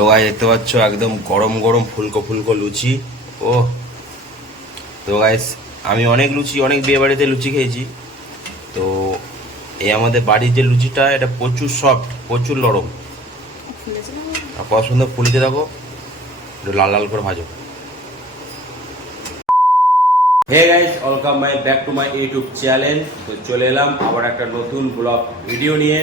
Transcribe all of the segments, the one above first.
তো গাই দেখতে পাচ্ছ একদম গরম গরম ফুলকো ফুলকো লুচি। ও তো গাইস আমি অনেক লুচি, অনেক বিয়ে বাড়িতে লুচি খেয়েছি। তো এই আমাদের বাড়ির যে লুচিটা, এটা প্রচুর সফট প্রচুর নরম। সুন্দর ফুলিতে দেখো একটু লাল লাল করে ভাজো। Hey guys welcome my back to my YouTube channel তো চলে এলাম আবার একটা নতুন ব্লগ ভিডিও নিয়ে।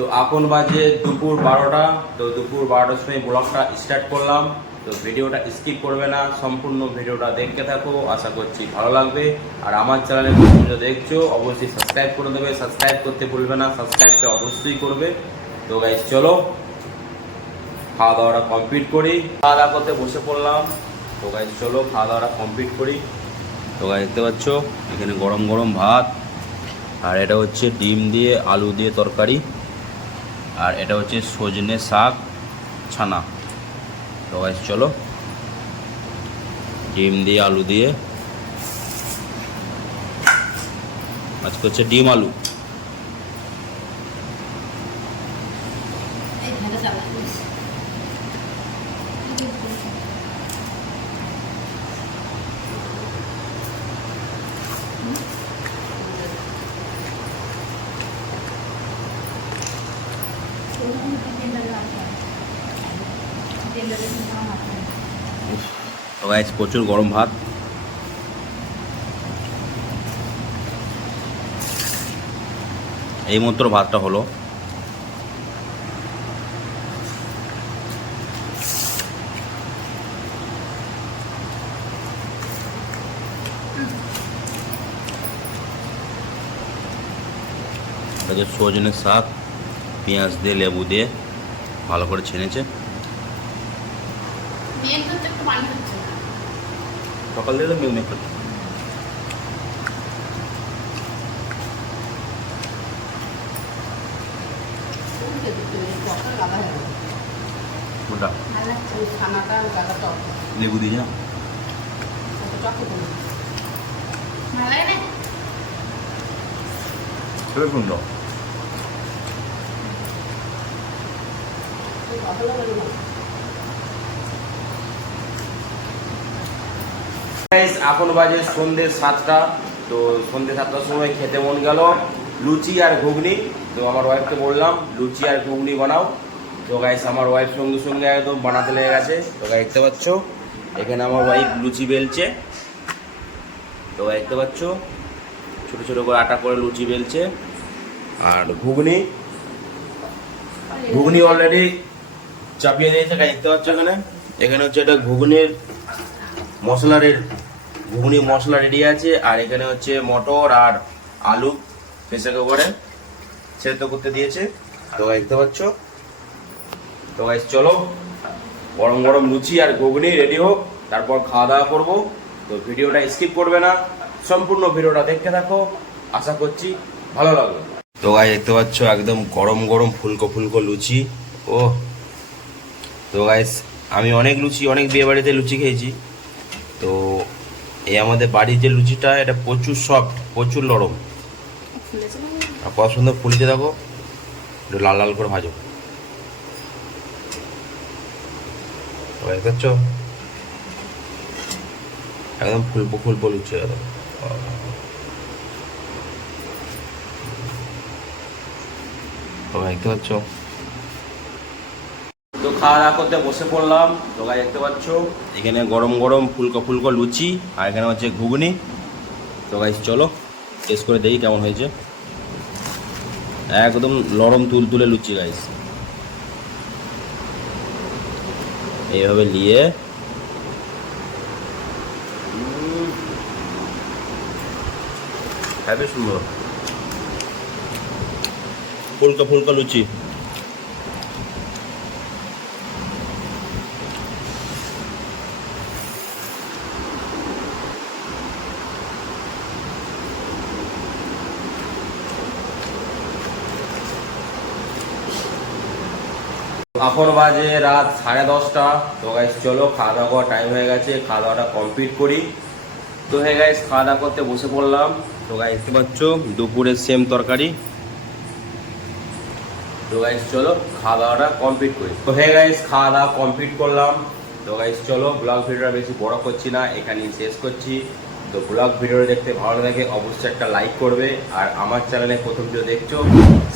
তো এখন বাজে দুপুর বারোটা, তো দুপুর বারোটার সময় ব্লগটা স্টার্ট করলাম। তো ভিডিওটা স্কিপ করবে না, সম্পূর্ণ ভিডিওটা দেখতে থাকো, আশা করছি ভালো লাগবে। আর আমার চ্যানেলে ভিডিও দেখছ, অবশ্যই সাবস্ক্রাইব করে দেবে। সাবস্ক্রাইব করতে ভুলবে না, সাবস্ক্রাইবটা অবশ্যই করবে। তো গাইস চলো খাওয়া দাওয়াটা কমপ্লিট করি। খাওয়া দাওয়া করতে বসে পড়লাম। তো গাইস চলো খাওয়া দাওয়াটা কমপ্লিট করি। তো গাইস দেখতে পাচ্ছ, এখানে গরম গরম ভাত। আর এটা হচ্ছে ডিম দিয়ে, আলু দিয়ে তরকারি। আর এটা হচ্ছে সজনে শাক ছানা। তো চলো। ডিম দিয়ে আলু দিয়ে। আজকে হচ্ছে ডিম আলু। তো প্রচুর গরম ভাত। এই মাত্র ভাতটা হলো। সজনের শাক, পেঁয়াজ দিয়ে, লেবু দিয়ে ভালো করে ছেনেছে। মেঘ হচ্ছে একটু পানি হচ্ছে সকাল থেকে মেঘ মেঘ করছে লেবু দিয়ে না। ভালো লাগে এখন বাজে সন্ধ্যে সাতটা, তো সন্ধ্যে সাতটার সময় খেতে মন গেল। লুচি আর ঘুগনি, তো আমার ওয়াইফকে বললাম, লুচি আর ঘুগনি বানাও। তো গাইস আমার ওয়াইফ সঙ্গে সঙ্গে একদম বানাতে লেগে গেছে। তো গাইস দেখতে পাচ্ছ, এখানে আমার ওয়াইফ লুচি বেলছে। তো দেখতে পাচ্ছ, ছোটো ছোটো করে আটা করে লুচি বেলছে। আর ঘুগনি ঘুগনি অলরেডি চাপিয়ে দিয়েছে। দেখতে পাচ্ছ এখানে? এখানে হচ্ছে এটা ঘুগনির মশলার ঘুগনি, মশলা রেডি আছে, আর এখানে হচ্ছে মটর আর আলু প্রেসার কুকারে সেদ্ধ করতে দিয়েছে। তো দেখতে পাচ্ছ? তো গাইস চলো, গরম গরম লুচি আর ঘুগনি রেডি হোক, তারপর খাওয়া দাওয়া করব। তো ভিডিওটা স্কিপ করবে না, সম্পূর্ণ ভিডিওটা দেখতে থাকো। আশা করছি ভালো লাগবে তো গাই দেখতে পাচ্ছ, একদম গরম গরম ফুলকো ফুলকো লুচি। ও তো গাইস আমি অনেক লুচি, অনেক বিয়ে বাড়িতে লুচি খেয়েছি। তো এই আমাদের বাড়ির যে লুচিটা, এটা প্রচুর সফট প্রচুর নরম। ফুলেছে আর কত সুন্দর ফুলিতে দেখো। একটু লাল লাল করে ভাজো। পাচ্ছ? একদম ফুলবো ফুলবো লুচি, একদম। দেখতে খাওয়া দাওয়া করতে বসে পড়লাম গাই দেখতে পাচ্ছ। এখানে গরম গরম ফুলকো ফুলকো লুচি আর এখানে হচ্ছে ঘুগনি। তো গাইস চলো টেস্ট করে দেখি কেমন হয়েছে। একদম নরম তুল তুলে লুচি গাইস এইভাবে নিয়ে হ্যাপি সুন্দর। ফুলকা ফুলকা লুচি। এখন বাজে রাত সাড়ে দশটা। তো গাইস চলো খাওয়া দাওয়া করার টাইম হয়ে গেছে, খাওয়া দাওয়াটা কমপ্লিট করি। তো হ্যাঁ গাইস খাওয়া দাওয়া করতে বসে পড়লাম। তো গাইস দেখতে পাচ্ছ, দুপুরের সেম তরকারি। তো গাইস চলো খাওয়া দাওয়াটা কমপ্লিট করি। তো হে গাইস খাওয়া দাওয়া কমপ্লিট করলাম। তো গাইস চলো ব্লগ ভিডিওটা বেশি বড় করছি না, এখানেই শেষ করছি। তো ব্লগ ভিডিও দেখতে ভালো লাগে, অবশ্যই একটা লাইক করবে। আর আমার চ্যানেলে প্রথম ভিডিও দেখছ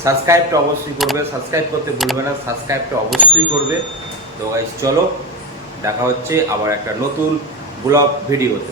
সাবস্ক্রাইবটা অবশ্যই করবে। সাবস্ক্রাইব করতে ভুলবে না সাবস্ক্রাইবটা অবশ্যই করবে। তো গাইস চলো, দেখা হচ্ছে আবার একটা নতুন ব্লগ ভিডিওতে।